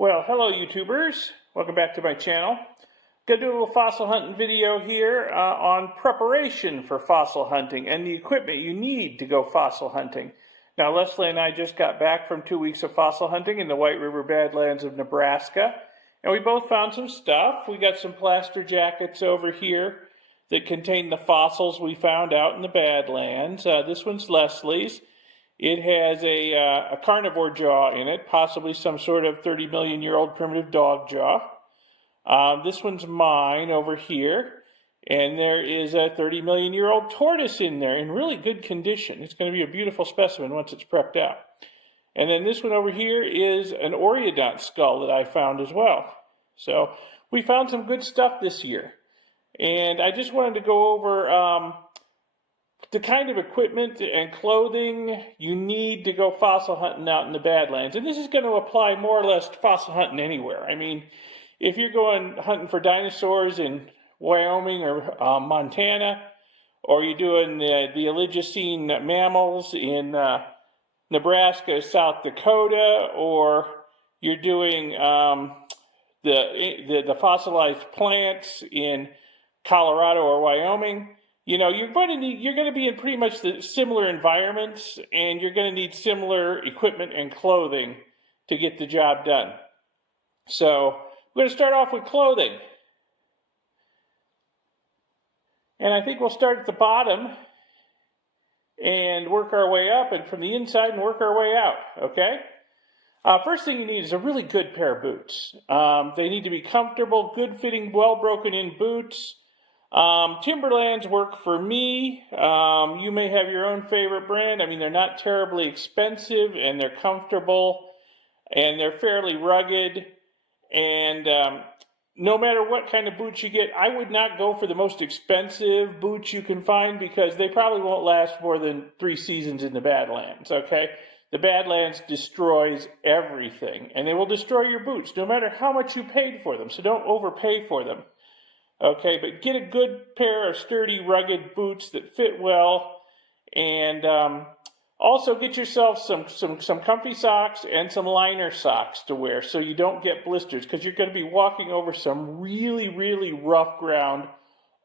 Well, hello YouTubers. Welcome back to my channel. Gonna do a little fossil hunting video here on preparation for fossil hunting and the equipment you need to go fossil hunting. Now, Leslie and I just got back from 2 weeks of fossil hunting in the White River Badlands of Nebraska, and we both found some stuff. We got some plaster jackets over here that contain the fossils we found out in the Badlands. This one's Leslie's. It has a carnivore jaw in it, possibly some sort of 30 million year old primitive dog jaw. This one's mine over here, and there is a 30 million year old tortoise in there in really good condition. It's going to be a beautiful specimen once it's prepped out. And then this one over here is an oreodont skull that I found as well. So we found some good stuff this year. And I just wanted to go over the kind of equipment and clothing you need to go fossil hunting out in the Badlands. And this is going to apply more or less to fossil hunting anywhere. I mean, if you're going hunting for dinosaurs in Wyoming or Montana, or you're doing the Oligocene mammals in Nebraska, South Dakota, or you're doing the fossilized plants in Colorado or Wyoming, you know, you're going to be in pretty much the similar environments, and you're going to need similar equipment and clothing to get the job done. So we're going to start off with clothing. And I think we'll start at the bottom and work our way up, and from the inside and work our way out, okay? First thing you need is a really good pair of boots. They need to be comfortable, good-fitting, well-broken-in boots. Timberlands work for me. You may have your own favorite brand. I mean, they're not terribly expensive, and they're comfortable, and they're fairly rugged. And no matter what kind of boots you get, I would not go for the most expensive boots you can find, because they probably won't last more than 3 seasons in the Badlands, okay? The Badlands destroys everything, and they will destroy your boots, no matter how much you paid for them, so don't overpay for them. Okay, but get a good pair of sturdy, rugged boots that fit well, and also get yourself some comfy socks and some liner socks to wear so you don't get blisters, because you're going to be walking over some really, really rough ground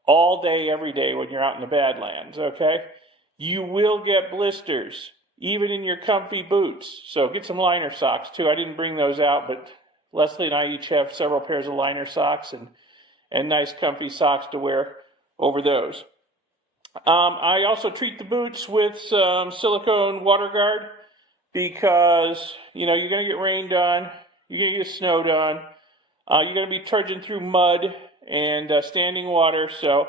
all day, every day when you're out in the Badlands, okay? You will get blisters, even in your comfy boots, so get some liner socks too. I didn't bring those out, but Leslie and I each have several pairs of liner socks and nice comfy socks to wear over those. I also treat the boots with some silicone water guard, because, you know, you're going to get rained on, you're going to get snowed on, you're going to be trudging through mud and standing water, so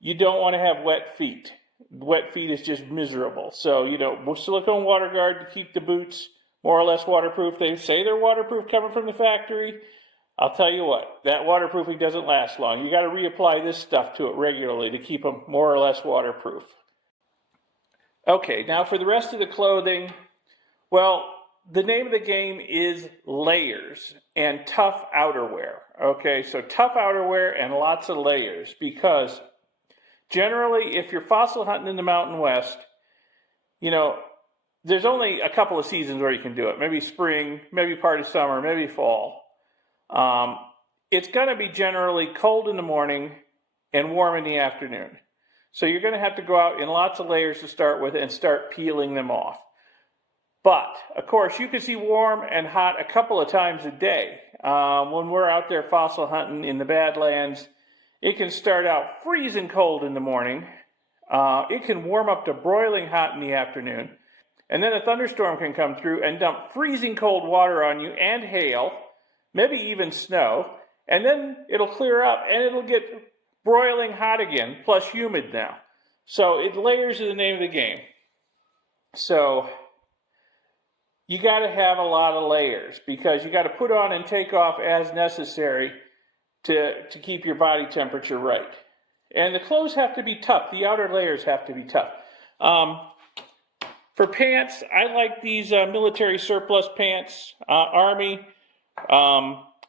you don't want to have wet feet. Wet feet is just miserable. So, you know, silicone water guard to keep the boots more or less waterproof. They say they're waterproof coming from the factory. I'll tell you what, that waterproofing doesn't last long. You got to reapply this stuff to it regularly to keep them more or less waterproof. Okay, now for the rest of the clothing, well, the name of the game is layers and tough outerwear. Okay, so tough outerwear and lots of layers, because generally, if you're fossil hunting in the Mountain West, you know, there's only a couple of seasons where you can do it. Maybe spring, maybe part of summer, maybe fall. It's going to be generally cold in the morning and warm in the afternoon. So you're going to have to go out in lots of layers to start with and start peeling them off. But, of course, you can see warm and hot a couple of times a day. When we're out there fossil hunting in the Badlands, it can start out freezing cold in the morning. It can warm up to broiling hot in the afternoon. And then a thunderstorm can come through and dump freezing cold water on you and hail, maybe even snow, and then it'll clear up and it'll get broiling hot again, plus humid now. So layers is the name of the game. So you got to have a lot of layers, because you got to put on and take off as necessary to keep your body temperature right. And the clothes have to be tough. The outer layers have to be tough. For pants, I like these military surplus pants, Army,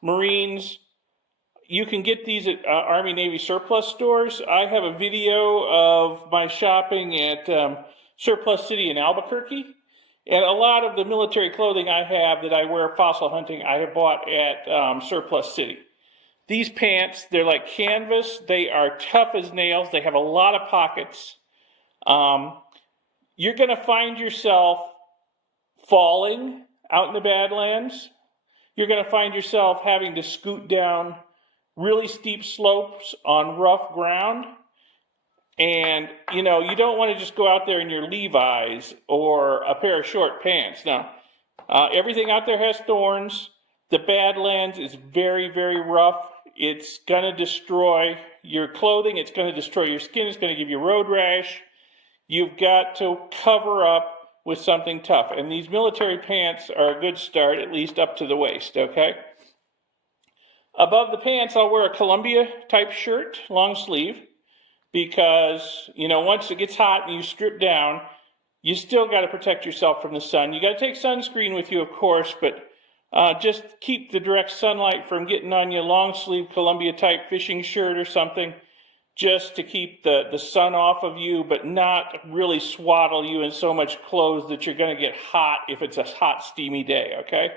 Marines. You can get these at Army Navy surplus stores. I have a video of my shopping at Surplus City in Albuquerque, And a lot of the military clothing I have that I wear fossil hunting, I have bought at Surplus City. These pants, they're like canvas. They are tough as nails. They have a lot of pockets. You're going to find yourself falling out in the Badlands. You're going to find yourself having to scoot down really steep slopes on rough ground. And, you don't want to just go out there in your Levi's or a pair of short pants. Now, everything out there has thorns. The Badlands is very, very rough. It's going to destroy your clothing. It's going to destroy your skin. It's going to give you road rash. You've got to cover up with something tough. And these military pants are a good start, at least up to the waist, okay? Above the pants, I'll wear a Columbia type shirt, long sleeve, because, once it gets hot and you strip down, you still got to protect yourself from the sun. You got to take sunscreen with you, of course, but just keep the direct sunlight from getting on your long sleeve Columbia type fishing shirt or something, just to keep the sun off of you, but not really swaddle you in so much clothes that you're going to get hot if it's a hot, steamy day, okay?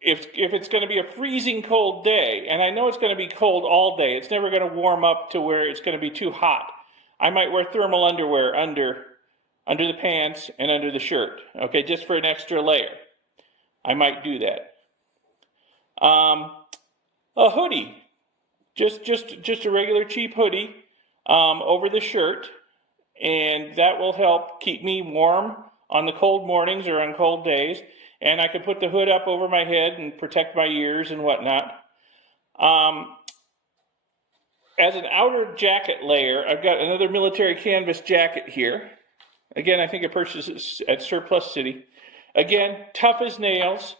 If it's going to be a freezing cold day, and I know it's going to be cold all day, it's never going to warm up to where it's going to be too hot, I might wear thermal underwear under the pants and under the shirt, okay, just for an extra layer. I might do that. A hoodie, just a regular cheap hoodie over the shirt, and that will help keep me warm on the cold mornings or on cold days. And I can put the hood up over my head and protect my ears and whatnot. As an outer jacket layer, I've got another military canvas jacket here. Again, I think I purchased this at Surplus City. Again, tough as nails.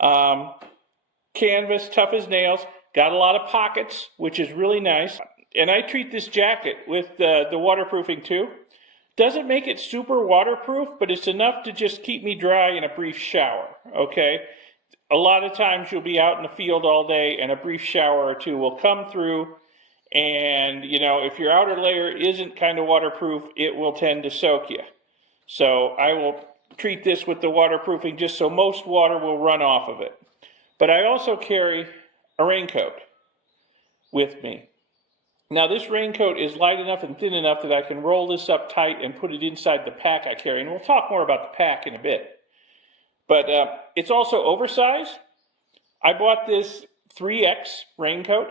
Canvas, tough as nails. Got a lot of pockets, which is really nice. And I treat this jacket with the waterproofing too. Doesn't make it super waterproof, but it's enough to just keep me dry in a brief shower, okay? A lot of times you'll be out in the field all day and a brief shower or two will come through, and, if your outer layer isn't kind of waterproof, it will tend to soak you. So I will treat this with the waterproofing just so most water will run off of it. But I also carry a raincoat with me. Now, this raincoat is light enough and thin enough that I can roll this up tight and put it inside the pack I carry. And we'll talk more about the pack in a bit. But it's also oversized. I bought this 3X raincoat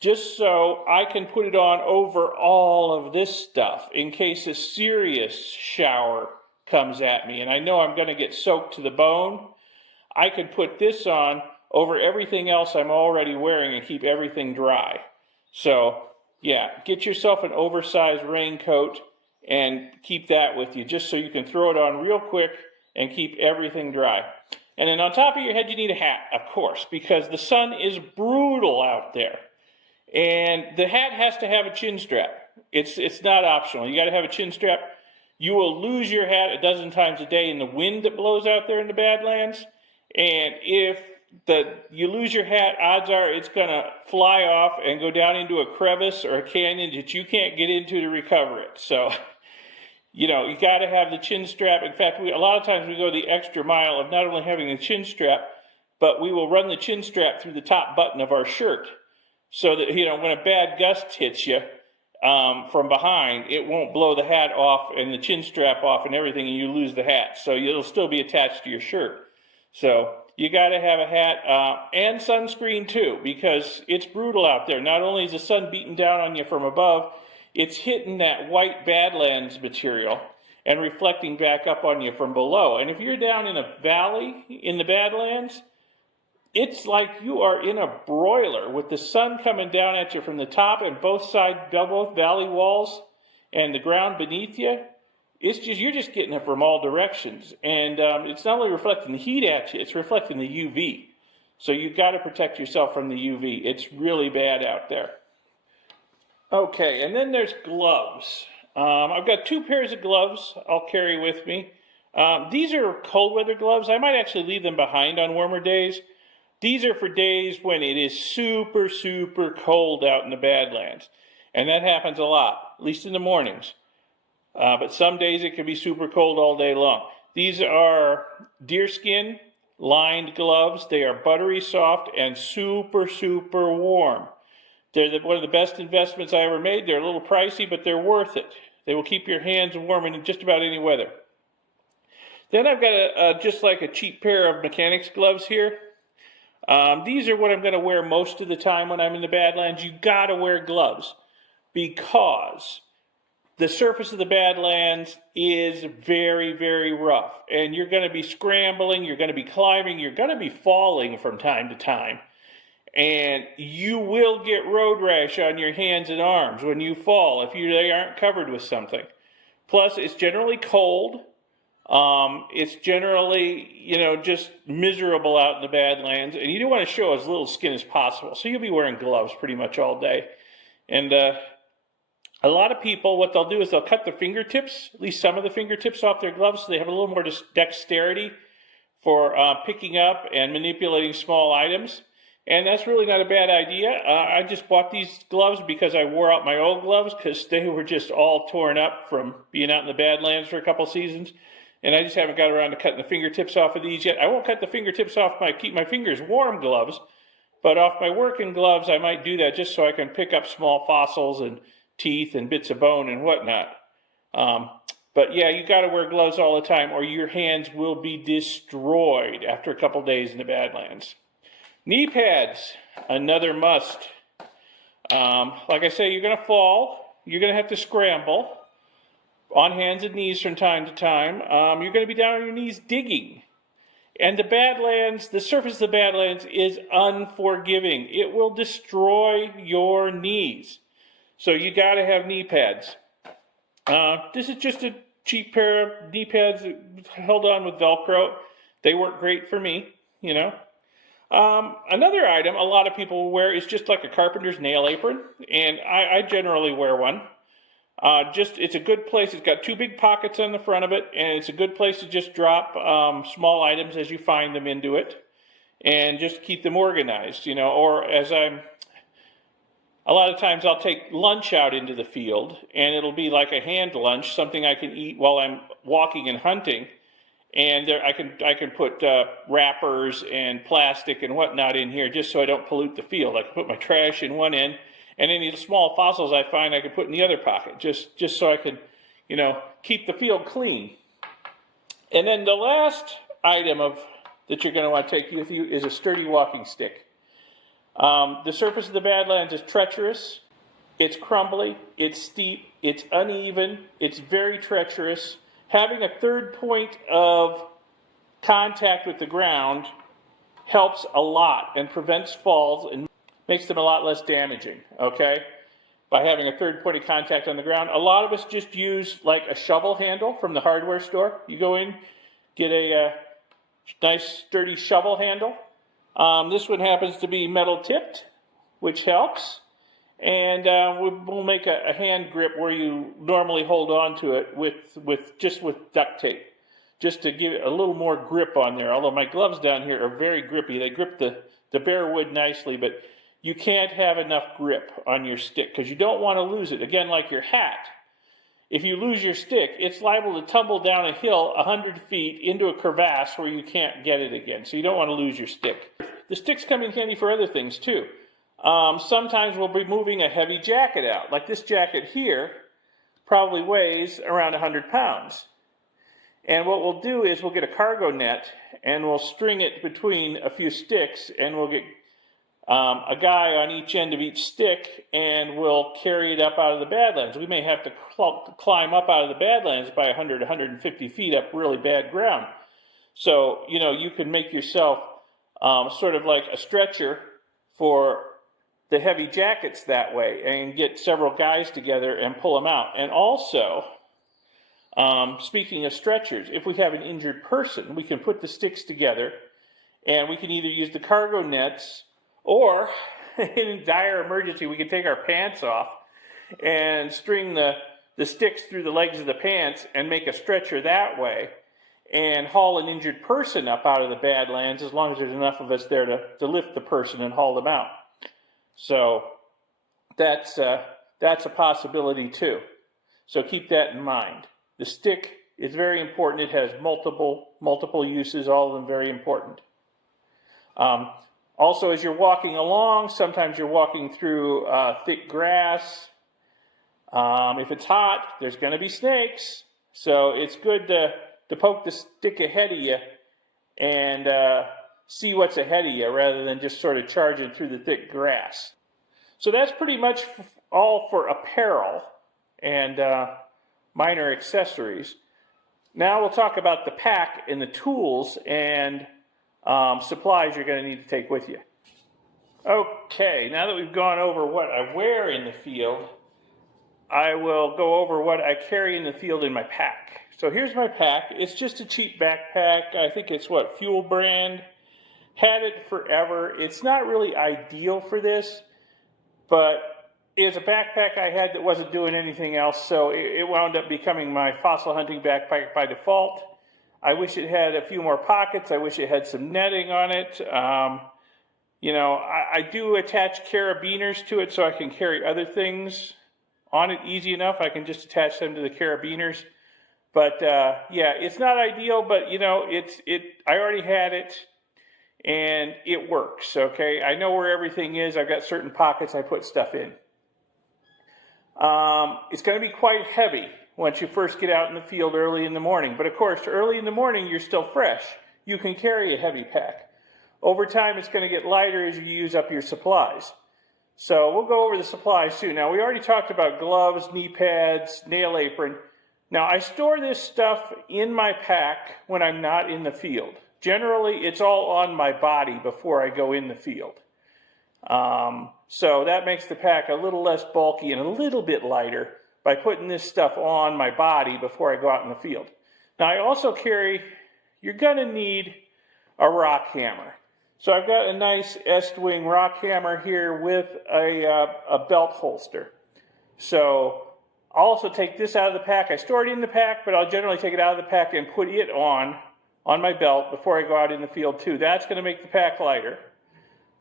just so I can put it on over all of this stuff in case a serious shower comes at me. And I know I'm going to get soaked to the bone. I can put this on over everything else I'm already wearing and keep everything dry. So, yeah, get yourself an oversized raincoat and keep that with you just so you can throw it on real quick and keep everything dry. And then on top of your head, you need a hat, of course, because the sun is brutal out there. And the hat has to have a chin strap. It's not optional. You got to have a chin strap. You will lose your hat a dozen times a day in the wind that blows out there in the Badlands. And if you lose your hat, odds are it's going to fly off and go down into a crevice or a canyon that you can't get into to recover it. So, you got to have the chin strap. In fact, a lot of times we go the extra mile of not only having a chin strap, but we will run the chin strap through the top button of our shirt so that, when a bad gust hits you from behind, it won't blow the hat off and the chin strap off and everything, and you lose the hat. So it'll still be attached to your shirt. So you got to have a hat and sunscreen too, because it's brutal out there. Not only is the sun beating down on you from above, it's hitting that white Badlands material and reflecting back up on you from below. And if you're down in a valley in the Badlands, it's like you are in a broiler with the sun coming down at you from the top and both valley walls and the ground beneath you. You're just getting it from all directions. And it's not only reflecting the heat at you, it's reflecting the UV. So you've got to protect yourself from the UV. It's really bad out there. Okay, and then there's gloves. I've got 2 pairs of gloves I'll carry with me. These are cold weather gloves. I might actually leave them behind on warmer days. These are for days when it is super, super cold out in the Badlands. And that happens a lot, at least in the mornings. But some days it can be super cold all day long. These are deerskin lined gloves. They are buttery soft and super, super warm. They're one of the best investments I ever made. They're a little pricey, but they're worth it. They will keep your hands warm in just about any weather. Then I've got just like a cheap pair of mechanics gloves here. These are what I'm going to wear most of the time when I'm in the Badlands. You got to wear gloves because the surface of the Badlands is very, very rough. And you're going to be scrambling, you're going to be climbing, you're going to be falling from time to time. And you will get road rash on your hands and arms when you fall if they aren't covered with something. Plus, it's generally cold. It's generally, just miserable out in the Badlands. And you do want to show as little skin as possible. So you'll be wearing gloves pretty much all day. And a lot of people, what they'll do is they'll cut the fingertips, at least some of the fingertips off their gloves, so they have a little more dexterity for picking up and manipulating small items. And that's really not a bad idea. I just bought these gloves because I wore out my old gloves because they were just all torn up from being out in the Badlands for a couple seasons. And I just haven't got around to cutting the fingertips off of these yet. I won't cut the fingertips off keep my fingers warm gloves, but off my working gloves I might do that just so I can pick up small fossils and teeth and bits of bone and whatnot. But yeah, you got to wear gloves all the time or your hands will be destroyed after a couple days in the Badlands. Knee pads, another must. Like I say, you're going to fall. You're going to have to scramble on hands and knees from time to time. You're going to be down on your knees digging. And the Badlands, the surface of the Badlands is unforgiving. It will destroy your knees. So you got to have knee pads. This is just a cheap pair of knee pads held on with Velcro. They work great for me, Another item a lot of people will wear is just like a carpenter's nail apron, and I generally wear one. It's a good place. It's got two big pockets on the front of it, and it's a good place to just drop small items as you find them into it, and just keep them organized, Or a lot of times I'll take lunch out into the field, and it'll be like a hand lunch, something I can eat while I'm walking and hunting. And there, I can put wrappers and plastic and whatnot in here just so I don't pollute the field. I can put my trash in one end, and any small fossils I find I can put in the other pocket, just so I can, keep the field clean. And then the last item that you're going to want to take with you is a sturdy walking stick. The surface of the Badlands is treacherous. It's crumbly. It's steep. It's uneven. It's very treacherous. Having a third point of contact with the ground helps a lot and prevents falls and makes them a lot less damaging, okay? By having a third point of contact on the ground. A lot of us just use like a shovel handle from the hardware store. You go in, get a nice sturdy shovel handle. This one happens to be metal tipped, which helps. And we'll make a hand grip where you normally hold on to it with duct tape, just to give it a little more grip on there. Although my gloves down here are very grippy. They grip the bare wood nicely, but you can't have enough grip on your stick because you don't want to lose it. Again, like your hat. If you lose your stick, it's liable to tumble down a hill 100 feet into a crevasse where you can't get it again. So you don't want to lose your stick. The sticks come in handy for other things too. Sometimes we'll be moving a heavy jacket out. Like this jacket here probably weighs around 100 pounds. And what we'll do is we'll get a cargo net and we'll string it between a few sticks and we'll get a guy on each end of each stick and we'll carry it up out of the Badlands. We may have to climb up out of the Badlands by 100, 150 feet up really bad ground. So, you can make yourself sort of like a stretcher for the heavy jackets that way and get several guys together and pull them out. And also, speaking of stretchers, if we have an injured person, we can put the sticks together and we can either use the cargo nets or in dire emergency, we can take our pants off and string the sticks through the legs of the pants and make a stretcher that way. and haul an injured person up out of the Badlands, as long as there's enough of us there to lift the person and haul them out. So that's a possibility too. So keep that in mind. The stick is very important. It has multiple uses, all of them very important. Also, as you're walking along, sometimes you're walking through thick grass. If it's hot, there's going to be snakes. So it's good to poke the stick ahead of you and see what's ahead of you rather than just sort of charging through the thick grass. So that's pretty much all for apparel and minor accessories. Now we'll talk about the pack and the tools and supplies you're going to need to take with you. Okay, now that we've gone over what I wear in the field, I will go over what I carry in the field in my pack. So here's my pack. It's just a cheap backpack. I think it's Fuel brand. Had it forever. It's not really ideal for this, but it's a backpack I had that wasn't doing anything else, so it wound up becoming my fossil hunting backpack by default. I wish it had a few more pockets. I wish it had some netting on it. I do attach carabiners to it so I can carry other things on it easy enough. I can just attach them to the carabiners. But yeah, it's not ideal, but I already had it and it works, okay? I know where everything is. I've got certain pockets I put stuff in. It's going to be quite heavy once you first get out in the field early in the morning. But of course, early in the morning, you're still fresh. You can carry a heavy pack. Over time, it's going to get lighter as you use up your supplies. So we'll go over the supplies too. Now, we already talked about gloves, knee pads, nail apron. Now, I store this stuff in my pack when I'm not in the field. Generally, it's all on my body before I go in the field. So that makes the pack a little less bulky and a little bit lighter by putting this stuff on my body before I go out in the field. Now, I also carry, you're going to need a rock hammer. So I've got a nice Est-wing rock hammer here with a belt holster. So I'll also take this out of the pack. I store it in the pack, but I'll generally take it out of the pack and put it on my belt before I go out in the field too. That's going to make the pack lighter.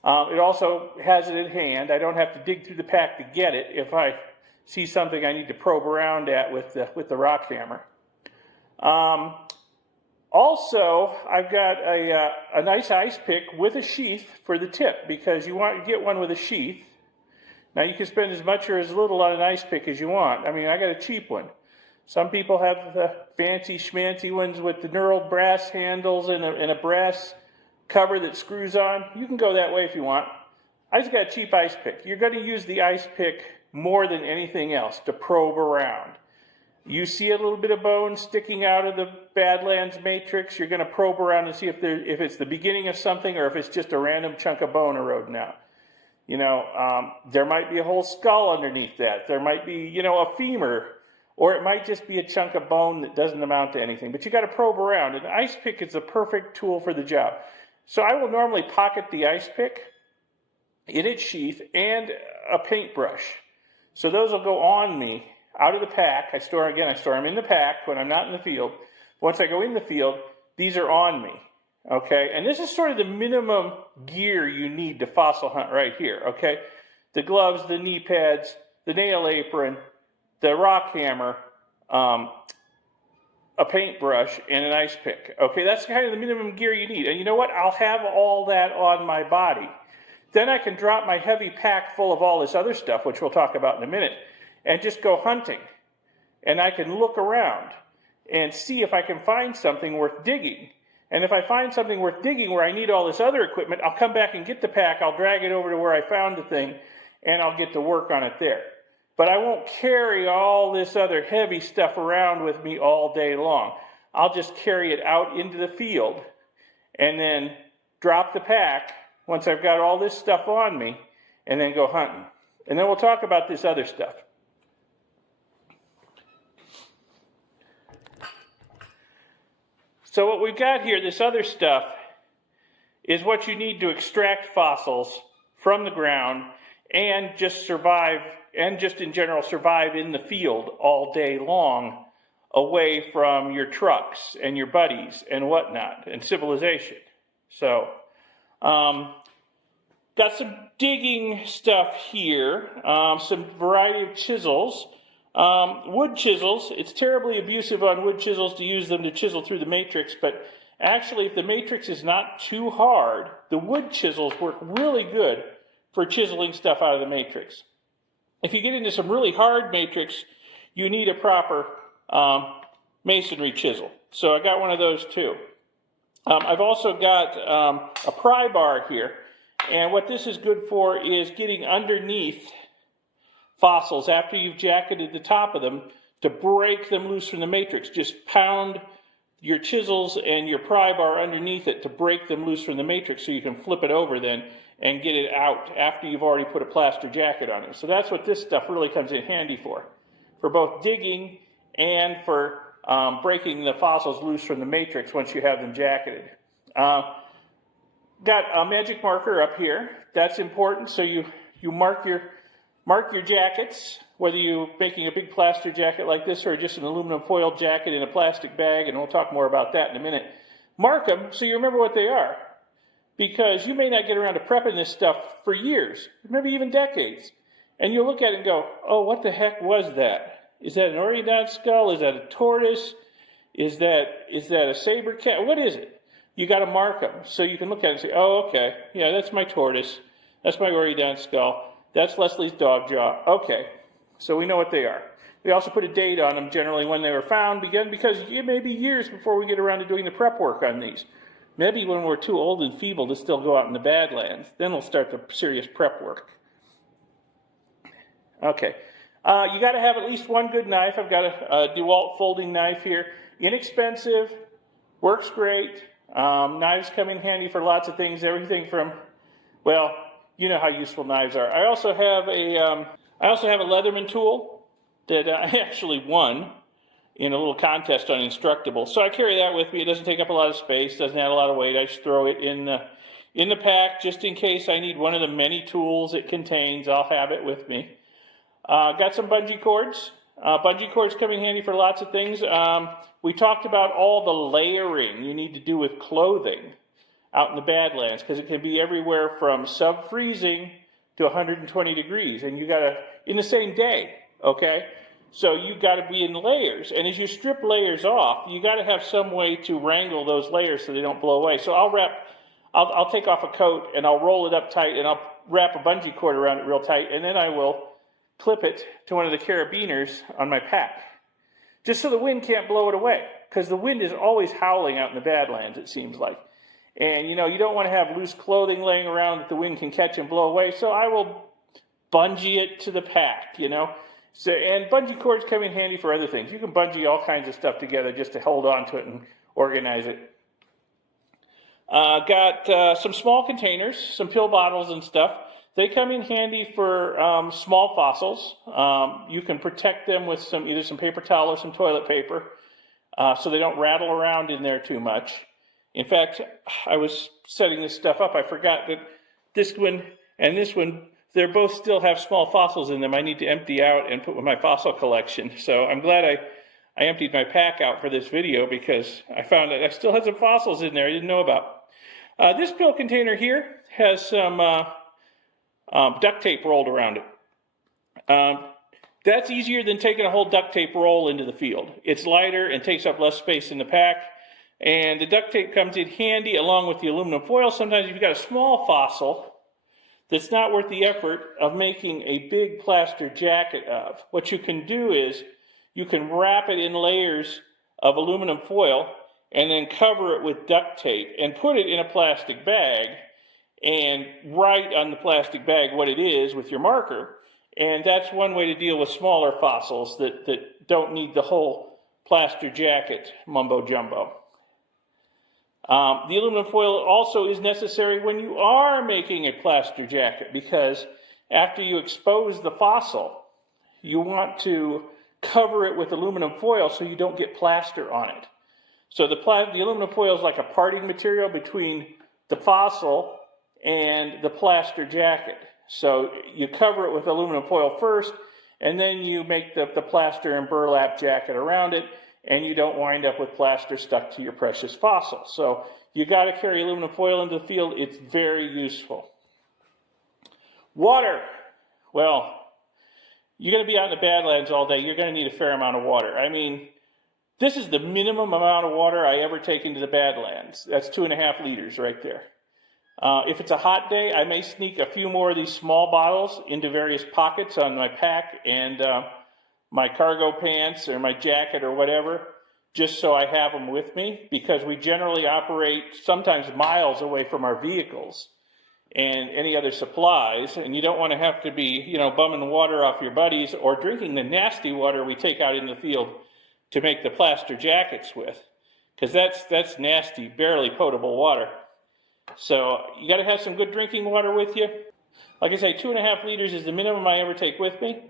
It also has it in hand. I don't have to dig through the pack to get it if I see something I need to probe around at with the rock hammer. Also, I've got a nice ice pick with a sheath for the tip, because you want to get one with a sheath. Now, you can spend as much or as little on an ice pick as you want. I mean, I got a cheap one. Some people have the fancy schmancy ones with the knurled brass handles and a brass cover that screws on. You can go that way if you want. I just got a cheap ice pick. You're going to use the ice pick more than anything else to probe around. You see a little bit of bone sticking out of the Badlands matrix, you're going to probe around and see if it's the beginning of something or if it's just a random chunk of bone eroding out. There might be a whole skull underneath that. There might be, a femur, or it might just be a chunk of bone that doesn't amount to anything. But you got to probe around. An ice pick is the perfect tool for the job. So I will normally pocket the ice pick in its sheath and a paintbrush. So those will go on me out of the pack. I store them in the pack when I'm not in the field. Once I go in the field, these are on me, okay? And this is sort of the minimum gear you need to fossil hunt right here, okay? The gloves, the knee pads, the nail apron, the rock hammer, a paintbrush, and an ice pick, okay? That's kind of the minimum gear you need. And you know what? I'll have all that on my body. Then I can drop my heavy pack full of all this other stuff, which we'll talk about in a minute, and just go hunting. And I can look around and see if I can find something worth digging. And if I find something worth digging where I need all this other equipment, I'll come back and get the pack, I'll drag it over to where I found the thing, and I'll get to work on it there. But I won't carry all this other heavy stuff around with me all day long. I'll just carry it out into the field and then drop the pack once I've got all this stuff on me, and then go hunting. And then we'll talk about this other stuff. So what we've got here, this other stuff, is what you need to extract fossils from the ground and just survive, and just in general survive in the field all day long away from your trucks and your buddies and whatnot and civilization. So, got some digging stuff here, some variety of chisels. Wood chisels, it's terribly abusive on wood chisels to use them to chisel through the matrix, but actually if the matrix is not too hard, the wood chisels work really good for chiseling stuff out of the matrix. If you get into some really hard matrix, you need a proper masonry chisel. So I got one of those too. I've also got a pry bar here, and what this is good for is getting underneath fossils after you've jacketed the top of them to break them loose from the matrix. Just pound your chisels and your pry bar underneath it to break them loose from the matrix so you can flip it over then and get it out after you've already put a plaster jacket on it. So that's what this stuff really comes in handy for both digging and for breaking the fossils loose from the matrix once you have them jacketed. Got a magic marker up here. That's important. So you mark your jackets, whether you're making a big plaster jacket like this or just an aluminum foil jacket in a plastic bag, and we'll talk more about that in a minute. Mark them so you remember what they are, because you may not get around to prepping this stuff for years, maybe even decades, and you'll look at it and go, oh, what the heck was that? Is that an Oregon skull? Is that a tortoise? Is that a saber cat? What is it? You got to mark them so you can look at it and say, oh, okay, yeah, that's my tortoise. That's my Oregon skull. That's Leslie's dog jaw. Okay, so we know what they are. We also put a date on them, generally when they were found, because it may be years before we get around to doing the prep work on these. Maybe when we're too old and feeble to still go out in the Badlands, then we'll start the serious prep work. Okay, you got to have at least one good knife. I've got a DeWalt folding knife here. Inexpensive, works great. Knives come in handy for lots of things, everything from, well, you know how useful knives are. I also have a Leatherman tool that I actually won in a little contest on Instructable. So I carry that with me. It doesn't take up a lot of space, doesn't add a lot of weight. I just throw it in the pack just in case I need one of the many tools it contains. I'll have it with me. Got some bungee cords. Bungee cords come in handy for lots of things. We talked about all the layering you need to do with clothing out in the Badlands, because it can be everywhere from sub-freezing to 120 degrees, and you gotta, in the same day, okay? So you gotta be in layers, and as you strip layers off, you gotta have some way to wrangle those layers so they don't blow away. So I'll take off a coat, and I'll roll it up tight, and I'll wrap a bungee cord around it real tight, and then I will clip it to one of the carabiners on my pack, just so the wind can't blow it away, because the wind is always howling out in the Badlands, it seems like. And, you know, you don't want to have loose clothing laying around that the wind can catch and blow away, so I will bungee it to the pack, you know. So, and bungee cords come in handy for other things. You can bungee all kinds of stuff together just to hold on to it and organize it. Got some small containers, some pill bottles and stuff. They come in handy for small fossils. You can protect them with either some paper towel or some toilet paper so they don't rattle around in there too much. In fact, I was setting this stuff up. I forgot that this one and this one, they both still have small fossils in them. I need to empty out and put with my fossil collection. So I'm glad I emptied my pack out for this video, because I found that I still had some fossils in there I didn't know about. This pill container here has some duct tape rolled around it. That's easier than taking a whole duct tape roll into the field. It's lighter and takes up less space in the pack. And the duct tape comes in handy along with the aluminum foil. Sometimes if you've got a small fossil that's not worth the effort of making a big plaster jacket of, what you can do is you can wrap it in layers of aluminum foil and then cover it with duct tape and put it in a plastic bag and write on the plastic bag what it is with your marker. And that's one way to deal with smaller fossils that don't need the whole plaster jacket mumbo jumbo. The aluminum foil also is necessary when you are making a plaster jacket, because after you expose the fossil, you want to cover it with aluminum foil so you don't get plaster on it. So the aluminum foil is like a parting material between the fossil and the plaster jacket. So you cover it with aluminum foil first, and then you make the plaster and burlap jacket around it. and you don't wind up with plaster stuck to your precious fossil. So you got to carry aluminum foil into the field. It's very useful. Water. Well, you're going to be out in the Badlands all day. You're going to need a fair amount of water. I mean, this is the minimum amount of water I ever take into the Badlands. That's 2.5 liters right there. If it's a hot day, I may sneak a few more of these small bottles into various pockets on my pack and my cargo pants or my jacket or whatever, just so I have them with me, because we generally operate sometimes miles away from our vehicles and any other supplies, and you don't want to have to be, bumming water off your buddies or drinking the nasty water we take out in the field to make the plaster jackets with, because that's nasty, barely potable water. So you got to have some good drinking water with you. Like I say, 2.5 liters is the minimum I ever take with me.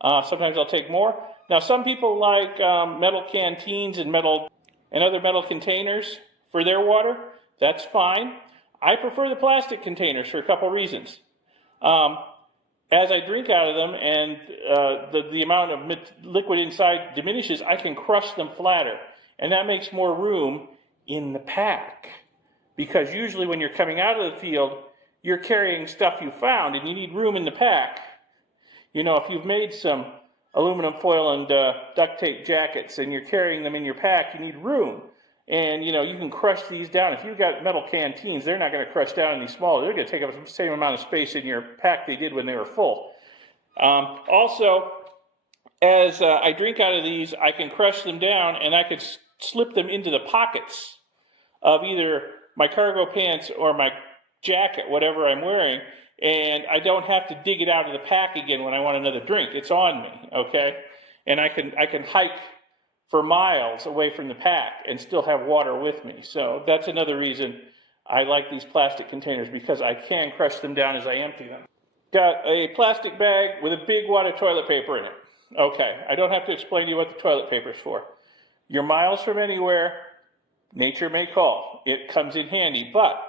Sometimes I'll take more. Now, some people like metal canteens and other metal containers for their water. That's fine. I prefer the plastic containers for a couple reasons. As I drink out of them and the amount of liquid inside diminishes, I can crush them flatter. And that makes more room in the pack. Because usually when you're coming out of the field, you're carrying stuff you found and you need room in the pack. If you've made some aluminum foil and duct tape jackets and you're carrying them in your pack, you need room. And, you can crush these down. If you've got metal canteens, they're not going to crush down any smaller. They're going to take up the same amount of space in your pack they did when they were full. Also, as I drink out of these, I can crush them down and I can slip them into the pockets of either my cargo pants or my jacket, whatever I'm wearing, and I don't have to dig it out of the pack again when I want another drink. It's on me, okay? And I can hike for miles away from the pack and still have water with me. So that's another reason I like these plastic containers, because I can crush them down as I empty them. Got a plastic bag with a big wad of toilet paper in it. Okay, I don't have to explain to you what the toilet paper is for. You're miles from anywhere, nature may call. It comes in handy, but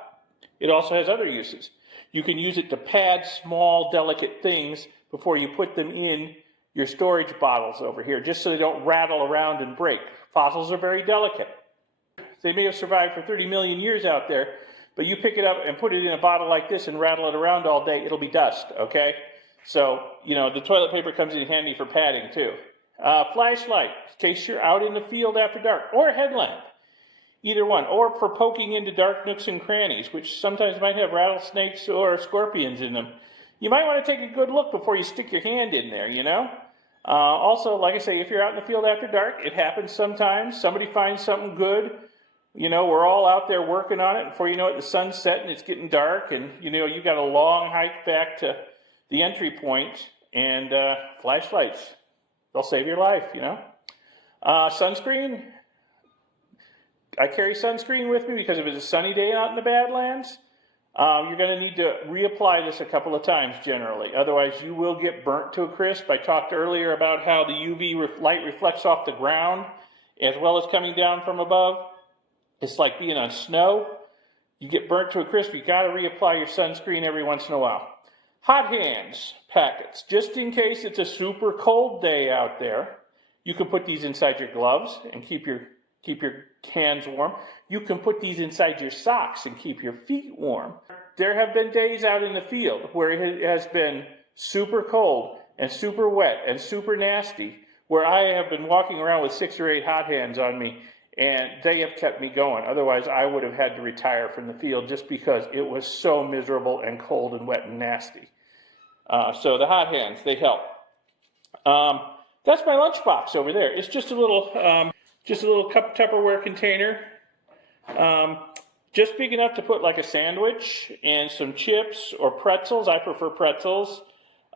it also has other uses. You can use it to pad small, delicate things before you put them in your storage bottles over here, just so they don't rattle around and break. Fossils are very delicate. They may have survived for 30 million years out there, but you pick it up and put it in a bottle like this and rattle it around all day, it'll be dust, okay? So, the toilet paper comes in handy for padding too. Flashlight, in case you're out in the field after dark, or a headlamp. Either one, or for poking into dark nooks and crannies, which sometimes might have rattlesnakes or scorpions in them. You might want to take a good look before you stick your hand in there, Also, like I say, if you're out in the field after dark, it happens sometimes. Somebody finds something good. We're all out there working on it. Before you know it, the sun's setting, it's getting dark, and, you got a long hike back to the entry point, and flashlights, they'll save your life, Sunscreen. I carry sunscreen with me because if it's a sunny day out in the Badlands, you're going to need to reapply this a couple of times generally. Otherwise, you will get burnt to a crisp. I talked earlier about how the UV light reflects off the ground as well as coming down from above. It's like being on snow. You get burnt to a crisp, you got to reapply your sunscreen every once in a while. Hot hands packets, just in case it's a super cold day out there. You can put these inside your gloves and keep your hands warm. You can put these inside your socks and keep your feet warm. There have been days out in the field where it has been super cold and super wet and super nasty, where I have been walking around with 6 or 8 hot hands on me, and they have kept me going. Otherwise, I would have had to retire from the field just because it was so miserable and cold and wet and nasty. So the hot hands, they help. That's my lunchbox over there. It's just a little cup Tupperware container, just big enough to put like a sandwich and some chips or pretzels. I prefer pretzels,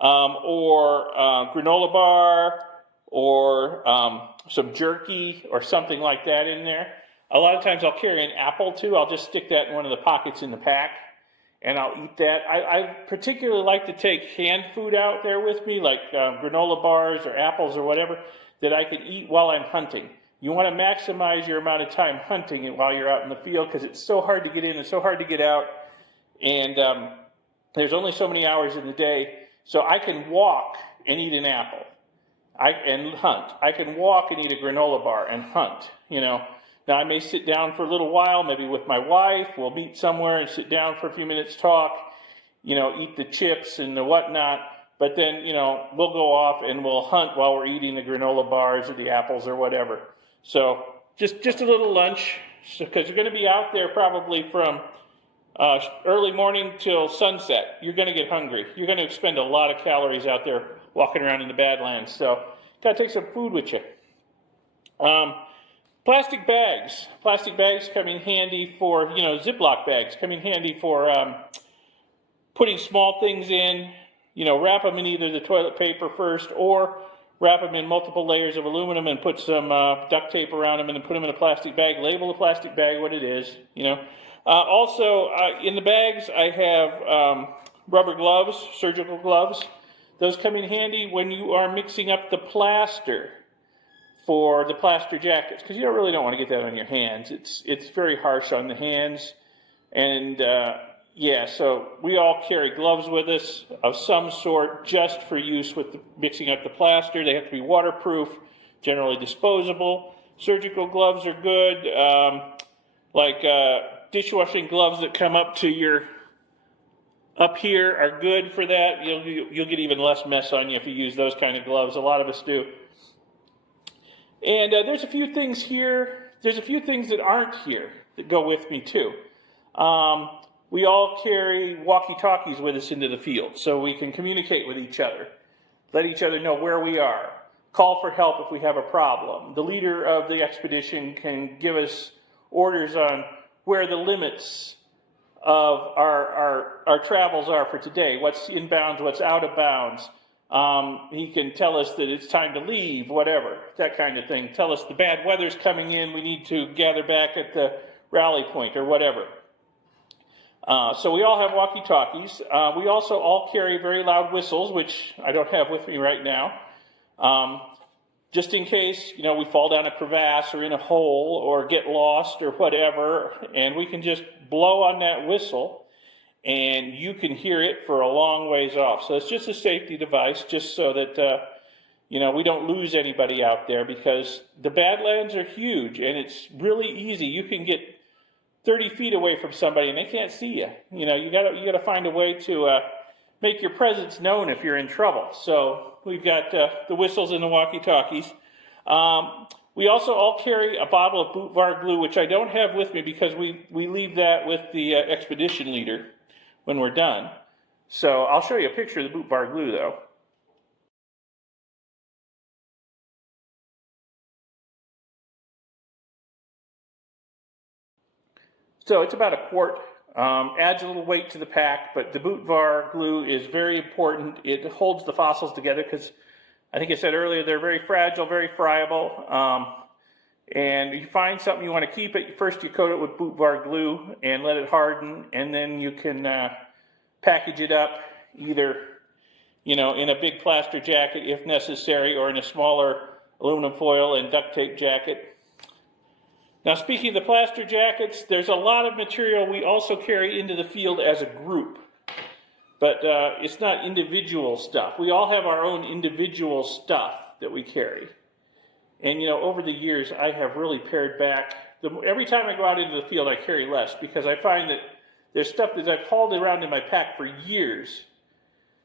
or granola bar, or some jerky or something like that in there. A lot of times I'll carry an apple too. I'll just stick that in one of the pockets in the pack, and I'll eat that. I particularly like to take canned food out there with me, like granola bars or apples or whatever, that I can eat while I'm hunting. You want to maximize your amount of time hunting while you're out in the field, because it's so hard to get in and so hard to get out, and there's only so many hours in the day, so I can walk and eat an apple. and hunt. I can walk and eat a granola bar and hunt, you know. Now I may sit down for a little while, maybe with my wife. We'll meet somewhere and sit down for a few minutes, talk, you know, eat the chips and the whatnot. But then, you know, we'll go off and we'll hunt while we're eating the granola bars or the apples or whatever. So just a little lunch, because you're going to be out there probably from early morning till sunset. You're going to get hungry. You're going to expend a lot of calories out there walking around in the Badlands. So got to take some food with you. Plastic bags. Plastic bags come in handy for, you know, Ziploc bags come in handy for putting small things in. You know, wrap them in either the toilet paper first, or wrap them in multiple layers of aluminum and put some duct tape around them, and then put them in a plastic bag. Label the plastic bag what it is, you know. Also, in the bags, I have rubber gloves, surgical gloves. Those come in handy when you are mixing up the plaster for the plaster jackets, because you really don't want to get that on your hands. It's very harsh on the hands, and yeah, so we all carry gloves with us of some sort just for use with mixing up the plaster. They have to be waterproof, generally disposable. Surgical gloves are good, like dishwashing gloves that come up to your up here are good for that. You'll get even less mess on you if you use those kind of gloves. A lot of us do. And there's a few things here. There's a few things that aren't here that go with me too. We all carry walkie-talkies with us into the field so we can communicate with each other, let each other know where we are, call for help if we have a problem. The leader of the expedition can give us orders on where the limits of our travels are for today, what's inbounds, what's out of bounds. He can tell us that it's time to leave, whatever, that kind of thing. Tell us the bad weather's coming in, we need to gather back at the rally point or whatever. So we all have walkie-talkies. We also all carry very loud whistles, which I don't have with me right now. Just in case, you know, we fall down a crevasse or in a hole or get lost or whatever, and we can just blow on that whistle and you can hear it for a long ways off. So it's just a safety device, just so that, you know, we don't lose anybody out there, because the Badlands are huge and it's really easy. You can get 30 feet away from somebody and they can't see you. You know, you gotta find a way to make your presence known if you're in trouble. So we've got the whistles and the walkie-talkies. We also all carry a bottle of Boot Var glue, which I don't have with me because we leave that with the expedition leader when we're done. So I'll show you a picture of the Boot Var glue though. So it's about a quart. Adds a little weight to the pack, but the Boot Var glue is very important. It holds the fossils together because, I think I said earlier, they're very fragile, very friable. And you find something you want to keep it, first you coat it with Boot Var glue and let it harden, and then you can package it up either, you know, in a big plaster jacket if necessary, or in a smaller aluminum foil and duct tape jacket. Now, speaking of the plaster jackets, there's a lot of material we also carry into the field as a group, but it's not individual stuff. We all have our own individual stuff that we carry. And, you know, over the years, I have really pared back. Every time I go out into the field, I carry less, because I find that there's stuff that I've hauled around in my pack for years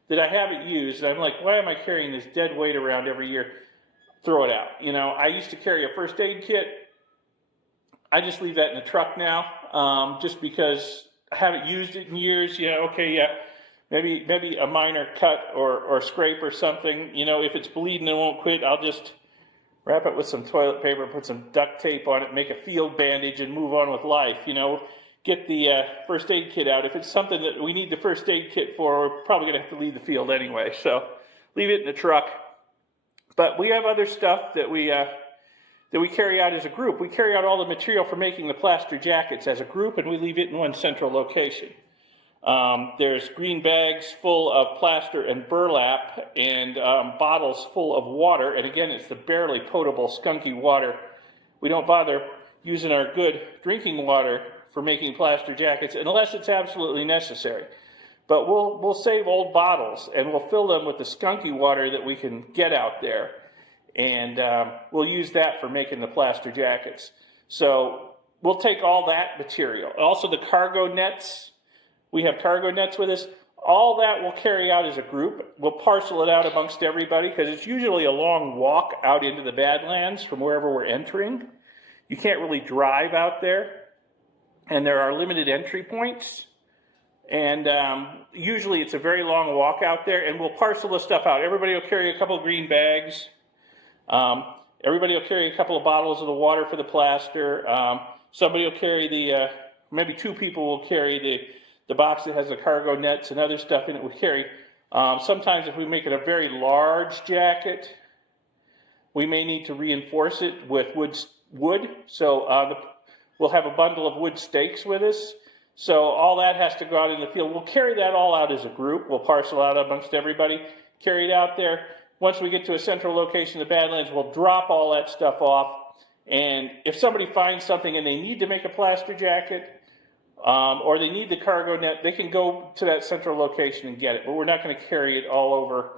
that I haven't used. And I'm like, why am I carrying this dead weight around every year? Throw it out. You know, I used to carry a first aid kit. I just leave that in the truck now, just because I haven't used it in years. You know, okay, yeah, maybe a minor cut or scrape or something. You know, if it's bleeding and won't quit, I'll just wrap it with some toilet paper, put some duct tape on it, make a field bandage, and move on with life. You know, get the first aid kit out. If it's something that we need the first aid kit for, we're probably going to have to leave the field anyway. So leave it in the truck. But we have other stuff that we carry out as a group. We carry out all the material for making the plaster jackets as a group, and we leave it in one central location. There's green bags full of plaster and burlap, and bottles full of water. And again, it's the barely potable, skunky water. We don't bother using our good drinking water for making plaster jackets unless it's absolutely necessary. But we'll save old bottles and we'll fill them with the skunky water that we can get out there. and we'll use that for making the plaster jackets. So we'll take all that material. Also the cargo nets. We have cargo nets with us. All that we'll carry out as a group. We'll parcel it out amongst everybody because it's usually a long walk out into the Badlands from wherever we're entering. You can't really drive out there, and there are limited entry points. And usually it's a very long walk out there, and we'll parcel the stuff out. Everybody will carry a couple of green bags. Everybody will carry a couple of bottles of the water for the plaster. Somebody will carry maybe 2 people will carry the box that has the cargo nets and other stuff in it. We carry, sometimes if we make it a very large jacket, we may need to reinforce it with wood. So we'll have a bundle of wood stakes with us. So all that has to go out in the field. We'll carry that all out as a group. We'll parcel out amongst everybody, carry it out there. Once we get to a central location in the Badlands, we'll drop all that stuff off. And if somebody finds something and they need to make a plaster jacket, or they need the cargo net, they can go to that central location and get it. But we're not going to carry it all over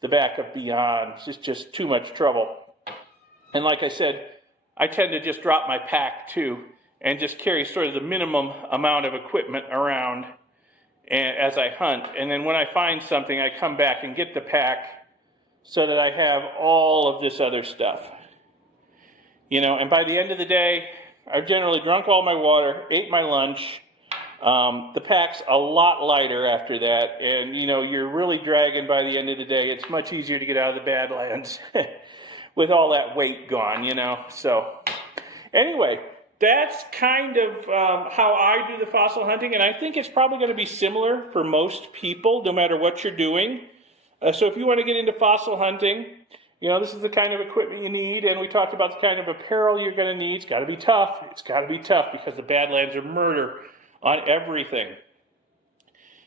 the back of Beyond. It's just too much trouble. And like I said, I tend to just drop my pack too, and just carry sort of the minimum amount of equipment around as I hunt. And then when I find something, I come back and get the pack so that I have all of this other stuff. You know, and by the end of the day, I've generally drunk all my water, ate my lunch. The pack's a lot lighter after that, and you know, you're really dragging by the end of the day. It's much easier to get out of the Badlands with all that weight gone, you know. So anyway, that's kind of how I do the fossil hunting, and I think it's probably going to be similar for most people, no matter what you're doing. So if you want to get into fossil hunting, you know, this is the kind of equipment you need, and we talked about the kind of apparel you're going to need. It's got to be tough. It's got to be tough because the Badlands are murder on everything.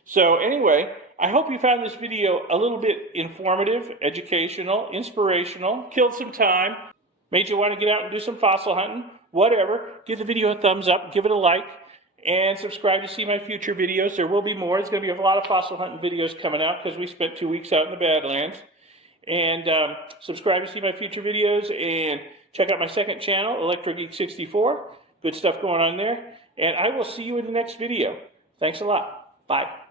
So anyway, I hope you found this video a little bit informative, educational, inspirational, killed some time, made you want to get out and do some fossil hunting, whatever. Give the video a thumbs up, give it a like, and subscribe to see my future videos. There will be more. There's going to be a lot of fossil hunting videos coming out because we spent 2 weeks out in the Badlands. And subscribe to see my future videos, and check out my second channel, ElectroGeek64. Good stuff going on there. And I will see you in the next video. Thanks a lot. Bye.